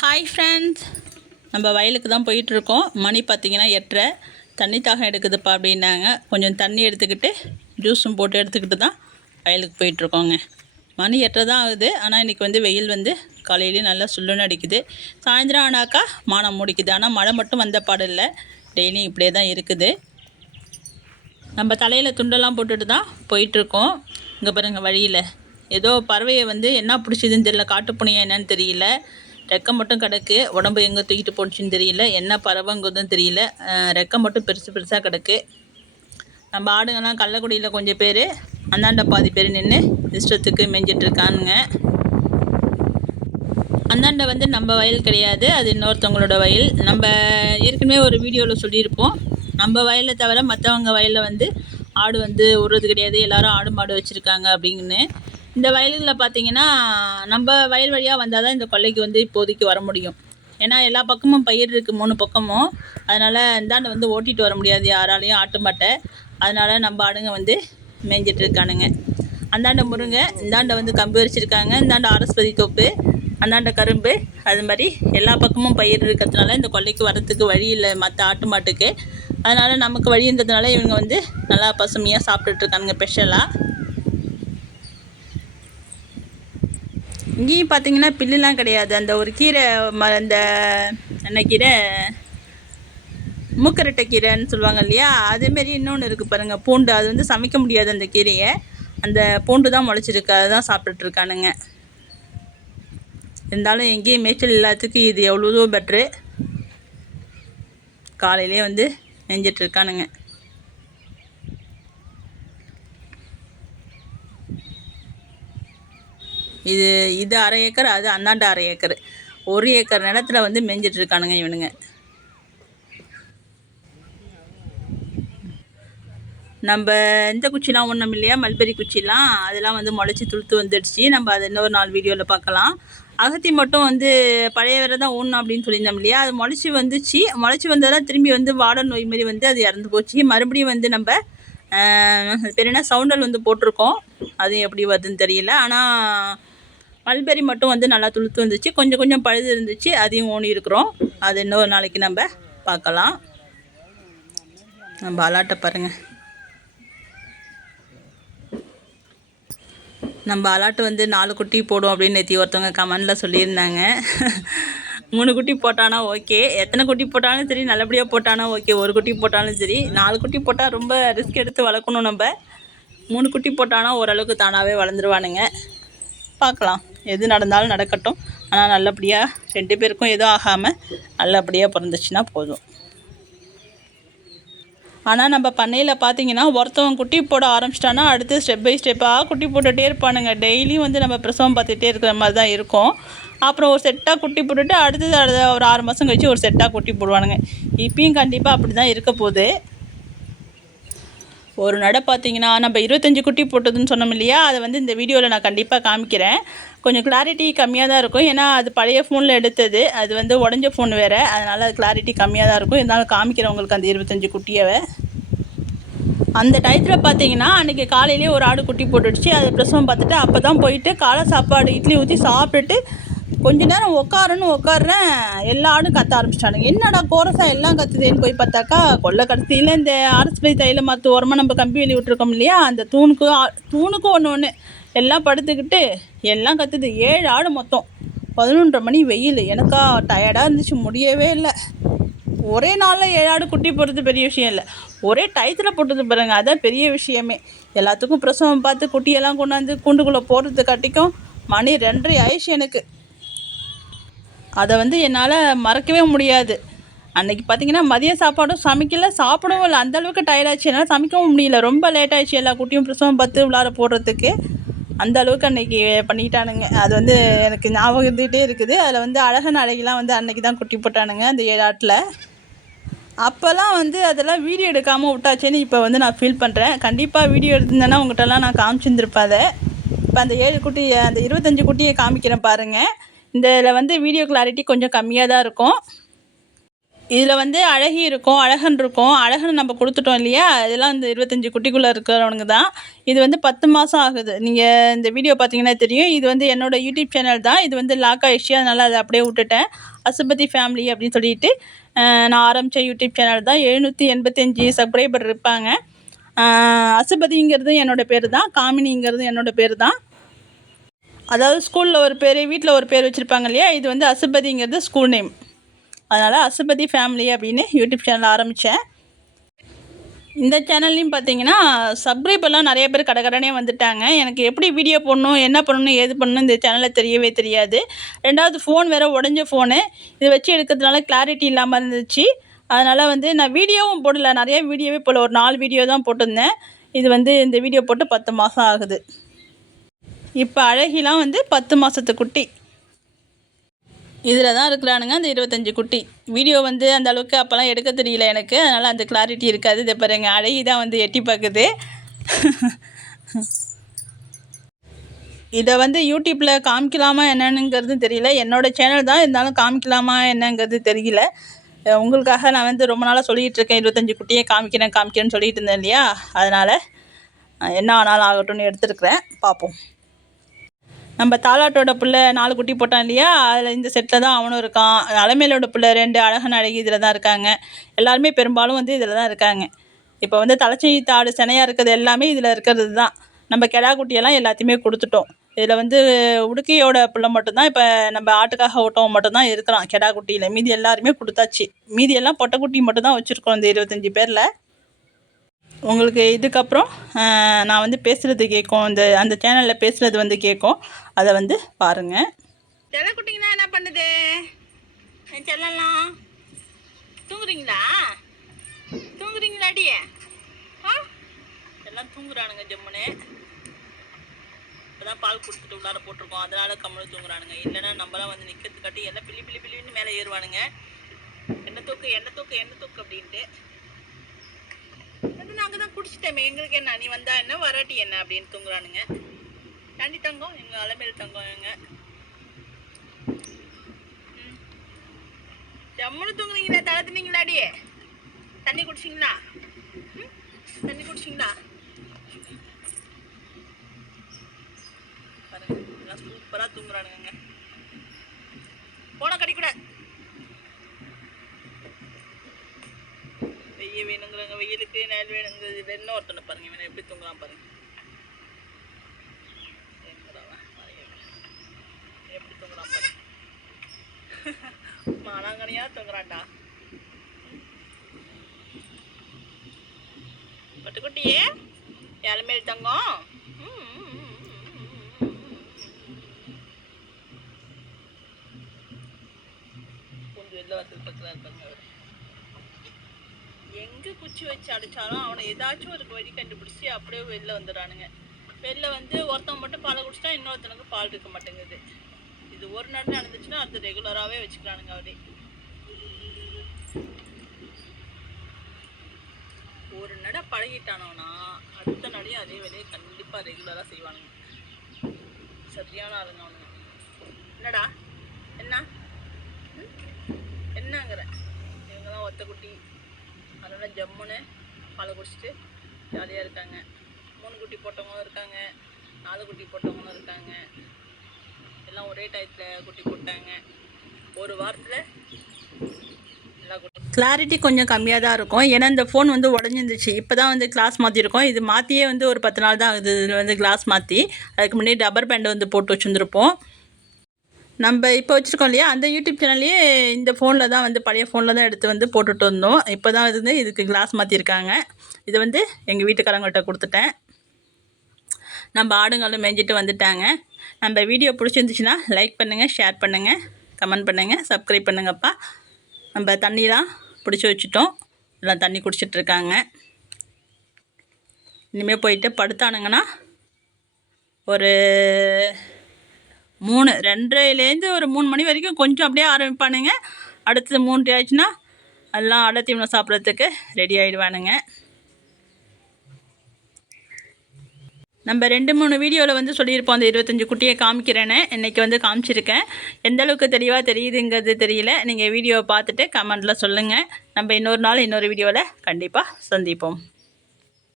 Hi friends, நம்ம வயலுக்கு தான் போயிட்டுருக்கோம். மணி பார்த்திங்கன்னா 8:30. தண்ணி தாகம் எடுக்குதுப்பா அப்படின்னாங்க. கொஞ்சம் தண்ணி எடுத்துக்கிட்டு ஜூஸும் போட்டு எடுத்துக்கிட்டு தான் வயலுக்கு போயிட்டுருக்கோங்க. மணி 8:30 தான் ஆகுது. ஆனால் இன்றைக்கி வந்து வெயில் வந்து காலையிலேயே நல்லா சுள்ளுன்னு அடிக்குது. சாயந்தரம் ஆனாக்கா மானம் முடிக்குது. ஆனால் மழை மட்டும் வந்த பாடு இல்லை. டெய்லியும் இப்படியே தான் இருக்குது. நம்ம தலையில் துண்டெல்லாம் போட்டுட்டு தான் போயிட்டுருக்கோம். இங்கே பாருங்கள், வழியில் ஏதோ பறவையை வந்து என்ன பிடிச்சதுன்னு தெரியல. காட்டுப்பூனையா என்னன்னு தெரியல. ரெக்கை மட்டும் கிடக்கு. உடம்பு எங்கே தூக்கிட்டு போச்சுன்னு தெரியல. என்ன பறவைங்கிறதும் தெரியல. ரெக்கை மட்டும் பெருசு பெருசாக கிடக்கு. நம்ம ஆடுங்கள்லாம் கள்ளக்குடியில் கொஞ்சம் பேர், அந்தாண்ட பாதி பேர் நின்று இஷ்டத்துக்கு மேய்ஞ்சிட்ருக்கானுங்க. அந்தாண்ட வந்து நம்ம வயல் கிடையாது, அது இன்னொருத்தவங்களோட வயல். நம்ம ஏற்கனவே ஒரு வீடியோவில் சொல்லியிருப்போம், நம்ம வயலை தவிர மற்றவங்க வயலில் வந்து ஆடு வந்து விடுறது கிடையாது, எல்லோரும் ஆடு மாடு வச்சுருக்காங்க அப்படின்னு. இந்த வயல்களில் பார்த்திங்கன்னா நம்ம வயல் வழியாக வந்தால் தான் இந்த கொல்லைக்கு வந்து இப்போதைக்கு வர முடியும். ஏன்னா எல்லா பக்கமும் பயிர் இருக்குது, 3 பக்கமும். அதனால் இந்தாண்ட வந்து ஓட்டிகிட்டு வர முடியாது யாராலையும் ஆட்டு மாட்டை. அதனால் நம்ம ஆடுங்க வந்து மேய்ஞ்சிட்ருக்கானுங்க. அந்தாண்ட முருங்கை, இந்தாண்ட வந்து கம்பு வச்சுருக்காங்க, இந்தாண்ட ஆரஸ்பதி தோப்பு, அந்தாண்ட கரும்பு. அது மாதிரி எல்லா பக்கமும் பயிர் இருக்கிறதுனால இந்த கொல்லைக்கு வரத்துக்கு வழி இல்லை மற்ற ஆட்டு மாட்டுக்கு. அதனால் நமக்கு வழின்றதுனால இவங்க வந்து நல்லா பசுமையாக சாப்பிட்டுட்ருக்கானுங்க ஸ்பெஷலாக. இங்கேயும் பார்த்தீங்கன்னா பில்லுலாம் கிடையாது. அந்த ஒரு கீரை அந்த என்ன கீரை, மூக்கரட்டை கீரைன்னு சொல்லுவாங்க இல்லையா, அதேமாரி இன்னொன்று இருக்குது பாருங்கள், பூண்டு. அது வந்து சமைக்க முடியாது அந்த கீரையை. அந்த பூண்டு தான் முளைச்சிருக்கு, அதுதான் சாப்பிட்டுட்ருக்கானுங்க. இருந்தாலும் எங்கேயும் மேய்ச்சல் இல்லாததுக்கு இது எவ்வளோ பெட்ரு. காலையிலே வந்து நெஞ்சிட்ருக்கானுங்க. இது 1/2 ஏக்கர், அது அந்தாண்ட 1/2 ஏக்கர். 1 ஏக்கர் நிலத்தில் வந்து மேய்ஞ்சிட்ருக்கானுங்க இவனுங்க. நம்ம இந்த குச்சிலாம் ஒன்றும் இல்லையா, மல்பெரி குச்சிலாம், அதெல்லாம் வந்து முளைச்சி துளுத்து வந்துடுச்சு. நம்ம அதை இன்னொரு 4 வீடியோவில் பார்க்கலாம். அகத்தி மட்டும் வந்து பழைய வேறு தான் ஊனணும் அப்படின்னு சொல்லியிருந்தோம் இல்லையா, அது முளைச்சி வந்துச்சு. முளைச்சி வந்ததெல்லாம் திரும்பி வந்து வாட நோய் மாரி வந்து அது இறந்து போச்சு. மறுபடியும் வந்து நம்ம பேர் என்ன சவுண்டல் வந்து போட்டிருக்கோம். அது எப்படி வருதுன்னு தெரியல. ஆனால் மல்பெரி மட்டும் வந்து நல்லா துளுத்து வந்துச்சு. கொஞ்சம் கொஞ்சம் பழுது இருந்துச்சு, அதையும் ஊனி இருக்கிறோம். அது இன்னொரு நாளைக்கு நம்ம பார்க்கலாம். நம்ம அலாட்டை பாருங்கள். நம்ம அலாட்டு வந்து 4 குட்டி போடும் அப்படின்னு நேற்று ஒருத்தவங்க கமெண்டில் சொல்லியிருந்தாங்க. 3 குட்டி போட்டானா ஓகே, எத்தனை குட்டி போட்டாலும் சரி, நல்லபடியாக போட்டானா ஓகே. 1 குட்டி போட்டாலும் சரி. 4 குட்டி போட்டால் ரொம்ப ரிஸ்க் எடுத்து வளர்க்கணும் நம்ம. 3 குட்டி போட்டானா ஓரளவுக்கு தானாகவே வளர்ந்துருவானுங்க. பார்க்கலாம், எது நடந்தாலும் நடக்கட்டும். ஆனால் நல்லபடியாக 2 பேருக்கும் எதுவும் ஆகாமல் நல்லபடியாக பிறந்துச்சுன்னா போதும். ஆனால் நம்ம பண்ணையில் பார்த்தீங்கன்னா ஒருத்தவங்க குட்டி போட ஆரம்பிச்சிட்டானா அடுத்து ஸ்டெப் பை ஸ்டெப்பாக குட்டி போட்டுகிட்டே இருப்பானுங்க. டெய்லியும் வந்து நம்ம பிரசவம் பார்த்துட்டே இருக்கிற மாதிரி தான் இருக்கும். அப்புறம் ஒரு செட்டாக குட்டி போட்டுட்டு அடுத்தது ஒரு 6 மாதம் கழிச்சு ஒரு செட்டாக குட்டி போடுவானுங்க. இப்பயும் கண்டிப்பாக அப்படி தான் இருக்க போகுது. ஒரு நடை பார்த்தீங்கன்னா நம்ம 25 குட்டி போட்டதுன்னு சொன்னோம் இல்லையா, அதை வந்து இந்த வீடியோவில் நான் கண்டிப்பாக காமிக்கிறேன். கொஞ்சம் கிளாரிட்டி கம்மியாக தான் இருக்கும், ஏன்னா அது பழைய ஃபோனில் எடுத்தது. அது வந்து உடஞ்ச ஃபோன் வேறு, அதனால் அது கிளாரிட்டி கம்மியாக தான் இருக்கும். இருந்தாலும் காமிக்கிறேன் உங்களுக்கு அந்த 25 குட்டியை. அந்த டயத்தில் பார்த்தீங்கன்னா அன்றைக்கி காலையிலேயே ஒரு ஆடு குட்டி போட்டுடுச்சு. அது பிரசவம் பார்த்துட்டு அப்போ தான் போயிட்டு காலை சாப்பாடு இட்லி ஊற்றி சாப்பிட்டுட்டு கொஞ்ச நேரம் உட்காடுறேன். எல்லா ஆடும் கத்த ஆரம்பிச்சிட்டானுங்க. என்னடா கோரஸாக எல்லாம் கத்துதேன்னு போய் பார்த்தாக்கா, கொல்லை கடைசியில் இந்த ஆரஸ்பதி தைல மற்ற ஓரமாக நம்ம கம்பி வெளி விட்டுருக்கோம் இல்லையா, அந்த தூணுக்கு ஒன்று எல்லாம் படுத்துக்கிட்டு எல்லாம் கத்துது. 7 ஆடு மொத்தம். 11:30 மணி வெயில். எனக்கா டயர்டாக இருந்துச்சு, முடியவே இல்லை. ஒரே நாளில் 7 ஆடு குட்டி போடுறது பெரிய விஷயம் இல்லை, ஒரே டயத்தில் போட்டது பாருங்க, அதான் பெரிய விஷயமே. எல்லாத்துக்கும் பிரசவம் பார்த்து குட்டியெல்லாம் கொண்டாந்து கூண்டுக்குள்ளே போடுறது கட்டிக்கும் மணி 2:30 ஆயிடுச்சு எனக்கு. அதை வந்து என்னால் மறக்கவே முடியாது. அன்றைக்கி பார்த்திங்கன்னா மதியம் சாப்பாடும் சமைக்கல, சாப்பிடவும் இல்லை. அந்தளவுக்கு டயர்டாகிடுச்சு, என்னால் சமைக்கவும் முடியல. ரொம்ப லேட் ஆகிடுச்சு எல்லா குட்டியும் பிரசவம் பார்த்து உள்ளார போடுறதுக்கு. அந்த அளவுக்கு அன்றைக்கி பண்ணிக்கிட்டானுங்க. அது வந்து எனக்கு ஞாபகம் இருந்துகிட்டே இருக்குது. அதில் வந்து அழகன் அழகிலாம் வந்து அன்றைக்கி தான் குட்டி போட்டானுங்க அந்த 7 ஆட்டில். அப்போல்லாம் வந்து அதெல்லாம் வீடியோ எடுக்காமல் விட்டாச்சேன்னு இப்போ வந்து நான் ஃபீல் பண்ணுறேன். கண்டிப்பாக வீடியோ எடுத்திருந்தேன்னா உங்கள்கிட்டலாம் நான் காமிச்சிருந்துருப்பேன் அதை. இப்போ அந்த 7 குட்டி, அந்த 25 குட்டியை காமிக்கிறேன் பாருங்கள். இதில் வந்து வீடியோ கிளாரிட்டி கொஞ்சம் கம்மியாக தான் இருக்கும். இதில் வந்து அழகி இருக்கும், அழகன் இருக்கும். அழகன் நம்ம கொடுத்துட்டோம் இல்லையா, இதெல்லாம் இந்த 25 குட்டிக்குள்ளே இருக்கிறவனுங்க தான். இது வந்து 10 மாதம் ஆகுது. நீங்கள் இந்த வீடியோ பார்த்தீங்கன்னா தெரியும். இது வந்து என்னோடய யூடியூப் சேனல் தான். இது வந்து லாக் ஆயிடுச்சு, அதனால் அதை அப்படியே விட்டுட்டேன். அசுபதி ஃபேமிலி அப்படின்னு சொல்லிட்டு நான் ஆரம்பித்த யூடியூப் சேனல் தான். 785 சப்ஸ்கிரைபர் இருப்பாங்க. அசுபதிங்கிறது என்னோடய பேர் தான், காமினிங்கிறது என்னோடய பேர் தான். அதாவது ஸ்கூலில் ஒரு பேர், வீட்டில் ஒரு பேர் வச்சுருப்பாங்க இல்லையா, இது வந்து அசுபதிங்கிறது ஸ்கூல் நேம். அதனால் அசுபதி ஃபேமிலி அப்படின்னு யூடியூப் சேனல் ஆரம்பித்தேன். இந்த சேனல்லையும் பார்த்தீங்கன்னா சப்ஸ்கிரைபர்லாம் நிறைய பேர் கடகடனே வந்துட்டாங்க. எனக்கு எப்படி வீடியோ போடணும், என்ன பண்ணணும், ஏது பண்ணணும் இந்த சேனலில் தெரியவே தெரியாது. ரெண்டாவது ஃபோன் வேறு உடஞ்ச ஃபோனு, இதை வச்சு எடுக்கிறதுனால கிளாரிட்டி இல்லாமல் இருந்துச்சு. அதனால் வந்து நான் வீடியோவும் போடல, நிறைய வீடியோவே போடல, ஒரு 4 வீடியோ தான் போட்டிருந்தேன். இது வந்து இந்த வீடியோ போட்டு 10 மாதம் ஆகுது. இப்போ அழகிலாம் வந்து 10 மாதத்து குட்டி. இதில் தான் இருக்கிறானுங்க அந்த 25 குட்டி. வீடியோ வந்து அந்த அளவுக்கு அப்போல்லாம் எடுக்க தெரியல எனக்கு, அதனால் அந்த கிளாரிட்டி இருக்காது. இதை பாருங்க, அழகி தான் வந்து எட்டி பார்க்குது. இதை வந்து யூடியூப்பில் காமிக்கலாமா என்னன்னுங்கிறது தெரியல. என்னோடய சேனல் தான், இருந்தாலும் காமிக்கலாமா என்னங்கிறது தெரியல. உங்களுக்காக நான் வந்து ரொம்ப நாளாக சொல்லிகிட்டு இருக்கேன், 25 குட்டியே காமிக்கிறேன்னு சொல்லிட்டு இருந்தேன் இல்லையா, அதனால் என்ன ஆனாலும் ஆகட்டும்னு எடுத்துருக்குறேன். பார்ப்போம். நம்ம தாலாட்டோட பிள்ளை 4 குட்டி போட்டான் இல்லையா, அதில் இந்த செட்டில் தான் அவனும் இருக்கான். அலமேலோட பிள்ளை 2 அழகன் அழகி இதில் தான் இருக்காங்க. எல்லாருமே பெரும்பாலும் வந்து இதில் தான் இருக்காங்க. இப்போ வந்து தலைச்சி தாடு சினையாக இருக்கிறது எல்லாமே இதில் இருக்கிறது தான். நம்ம கெடா குட்டியெல்லாம் எல்லாத்தையுமே கொடுத்துட்டோம். இதில் வந்து உடுக்கையோட பிள்ளை மட்டும்தான் இப்போ நம்ம ஆட்டுக்காக ஓட்டவும் மட்டும்தான் இருக்கிறான் கெடா குட்டியில். மீதி எல்லாருமே கொடுத்தாச்சு. மீதி எல்லாம் பொட்டைக்குட்டி மட்டும்தான் வச்சுருக்கோம் இந்த 25 பேரில். உங்களுக்கு இதுக்கப்புறம் நான் வந்து பேசுகிறது கேட்கும், அந்த சேனலில் பேசுகிறது வந்து கேட்கும், அதை வந்து பாருங்கள். செல்லக்குட்டிங்கன்னா என்ன பண்ணுது? செல்லலாம் தூங்குறீங்களா? தூங்குறீங்களாடியே? எல்லாம் தூங்குறானுங்க ஜம்முன்னு. இப்போதான் பால் கொடுத்துட்டு உள்ளார போட்டிருக்கோம், அதனால் கம்மலும் தூங்குறானுங்க. இல்லைன்னா நம்மளாம் வந்து நிற்கிறதுக்காட்டி எல்லாம் பிள்ளி பிள்ளி பிள்ளின்னு மேலே ஏறுவானுங்க. என்ன தூக்கு என்ன தூக்கு என்ன தூக்கு அப்படின்ட்டு. நாங்கள் தான் குடிச்சிட்டோமே, எங்களுக்கு என்ன, நீ வந்தா என்ன வராட்டி என்ன அப்படின்னு தூங்குறானுங்க. தண்ணி தங்கம் எங்கள் அலமேல் தங்கம் எங்க ஜம்முன்னு தூங்குறீங்களா? தளர்த்துனீங்களாடியே? தண்ணி குடிச்சிங்களா? தண்ணி குடிச்சிங்களா? பாருங்க, எல்லாம் சூப்பராக தூங்குறானுங்க. போன கடிக்கூட வெய்ய வேணுங்கிறாங்க, வெயிலுக்கு நேல் வேணுங்கிறது. வெண்ண ஒருத்தனை பாருங்க, இவனை எப்படி தூங்குறான் பாருங்க. எப்படி தூங்குறான் பாருங்க, மானாங்கனியா தூங்குறான்டா. பட்டுக்குட்டியே இளமேல் தங்கம். கொஞ்சம் வெளில வந்து பக்கத்தில் இருப்பாங்க. அவர் எங்கே குச்சி வச்சு அடித்தாலும் அவனை ஏதாச்சும் ஒரு வழி கண்டுபிடிச்சி அப்படியே வெளில வந்துடுறானுங்க. வெளில வந்து ஒருத்தவங்க மட்டும் பாலை குடிச்சிட்டா இன்னொருத்தனுக்கு பால் இருக்க மாட்டேங்குது. இது ஒரு நடு நடந்துச்சுன்னா அது ரெகுலராகவே வச்சுக்கிறானுங்க. அவரே ஒரு நட பழகிட்டானோன்னா அடுத்த நடையும் அதே வேலையை கண்டிப்பாக ரெகுலராக செய்வானுங்க. சரியான ஆளுங்க அவனுங்க. என்னடா என்ன என்னங்கிற, இவங்க தான் ஒத்த குட்டி. அதனால் ஜம்முன்னு பாலை குடிச்சிட்டு ஜாலியாக இருக்காங்க. 3 குட்டி போட்டவங்களும் இருக்காங்க, 4 குட்டி போட்டவங்களும் இருக்காங்க. எல்லாம் ஒரே டயத்தில் குட்டி போட்டாங்க. ஒரு வாரத்தில் எல்லா குட்டி. கிளாரிட்டி கொஞ்சம் கம்மியாக தான் இருக்கும், ஏன்னா இந்த ஃபோன் வந்து உடஞ்சிருந்துச்சு. இப்போ தான் வந்து கிளாஸ் மாற்றிருக்கோம். இது மாற்றியே வந்து ஒரு 10 நாள் தான் ஆகுது. இதில் வந்து கிளாஸ் மாற்றி, அதுக்கு முன்னாடி ரப்பர் பேண்டு வந்து போட்டு வச்சுருந்துருப்போம். நம்ம இப்போ வச்சுருக்கோம் இல்லையா, அந்த யூடியூப் சேனல்லையே இந்த ஃபோனில் தான் வந்து பழைய ஃபோனில் தான் எடுத்து வந்து போட்டுட்டு வந்தோம். இப்போ தான் வந்து இதுக்கு கிளாஸ் மாற்றிருக்காங்க. இது வந்து எங்கள் வீட்டுக்காரங்கள்ட்ட கொடுத்துட்டேன். நம்ம ஆடுங்களும் மேய்ஞ்சிட்டு வந்துட்டாங்க. நம்ம வீடியோ பிடிச்சிருந்துச்சுன்னா லைக் பண்ணுங்கள், ஷேர் பண்ணுங்கள், கமெண்ட் பண்ணுங்கள், சப்ஸ்கிரைப் பண்ணுங்கப்பா. நம்ம தண்ணிலாம் பிடிச்சி வச்சுட்டோம், எல்லாம் தண்ணி குடிச்சிட்ருக்காங்க. இனிமேல் போயிட்டு படுத்தானுங்கன்னா ஒரு 2:30லேருந்து ஒரு 3 மணி வரைக்கும் கொஞ்சம் அப்படியே ஆரம்பிப்பானுங்க. அடுத்தது 3 ஆச்சுன்னா எல்லாம் அடை தீவனம் சாப்பிட்றதுக்கு ரெடி ஆகிடுவானுங்க. நம்ம 2-3 வீடியோவில் வந்து சொல்லியிருப்போம் அந்த 25 குட்டியை காமிக்கிறேன்னு. இன்றைக்கி வந்து காமிச்சிருக்கேன். எந்த அளவுக்கு தெளிவாக தெரியுதுங்கிறது தெரியல. நீங்கள் வீடியோவை பார்த்துட்டு கமெண்டில் சொல்லுங்கள். நம்ம இன்னொரு நாள் இன்னொரு வீடியோவில் கண்டிப்பாக சந்திப்போம்.